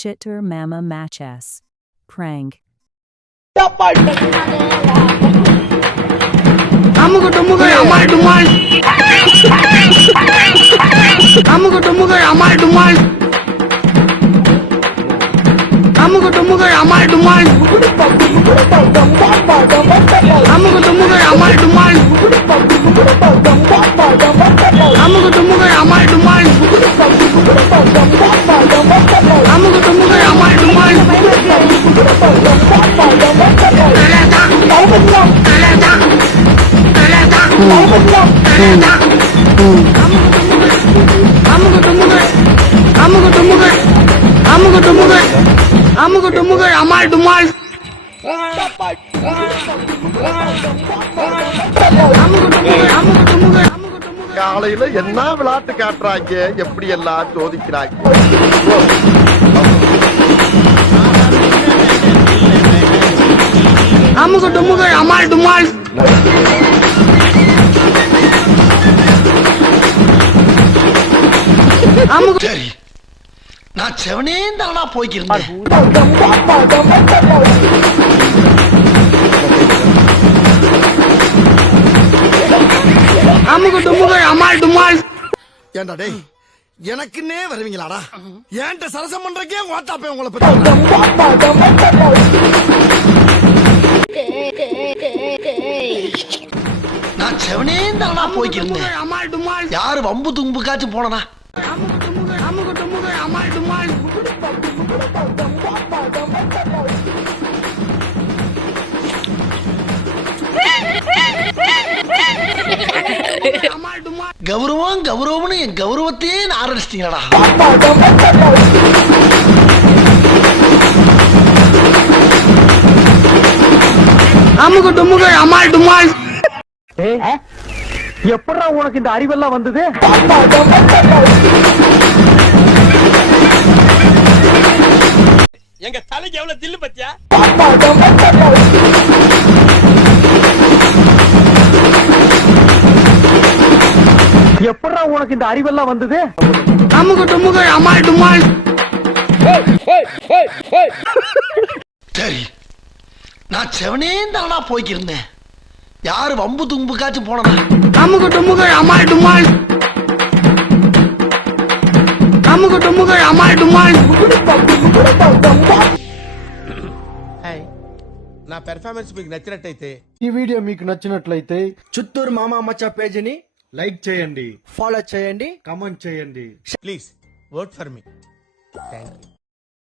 Chitter Mama Matches. Prank. காலையில என்ன விளையாட்டு காட்டுறாங்க, எப்படி எல்லாம் சோதிக்கிறாங்க. சரி, நான் செவனே தானா போய்க்கிருந்தேன். ஏண்டா டேய், எனக்குன்னே வருவீங்களாடா? ஏன்ட்ட சரசம் பண்றக்கே ஓட்டாப்பே உங்களை பத்தி. நான் செவனே தானா போய்க்கிருந்தேன். யாரு வம்பு தும்புக்காச்சும் போனா? கௌரவம் கௌரவம்னு என் கௌரவத்தையே ஆரம்பிச்சிட்டீங்களா? எப்படா உனக்கு இந்த அறிவெல்லாம் வந்தது? எங்க தலைக்கு எவ்வளவு தில்லு பத்தியா? எப்படா உனக்கு இந்த அறிவெல்லாம் வந்தது? சரி, நான் செவனே தானா போய்க்கிருந்தேன். யாரு வம்பு தும்புக்காச்சும் போனா? నా పెర్ఫార్మెన్స్ మీకు నచ్చినట్టయితే ఈ వీడియో మీకు నచ్చినట్లయితే చిత్తూరు మామ మచ్చా పేజీని లైక్ చేయండి, ఫాలో చేయండి, కామెంట్ చేయండి. Please vote for me. Thank you.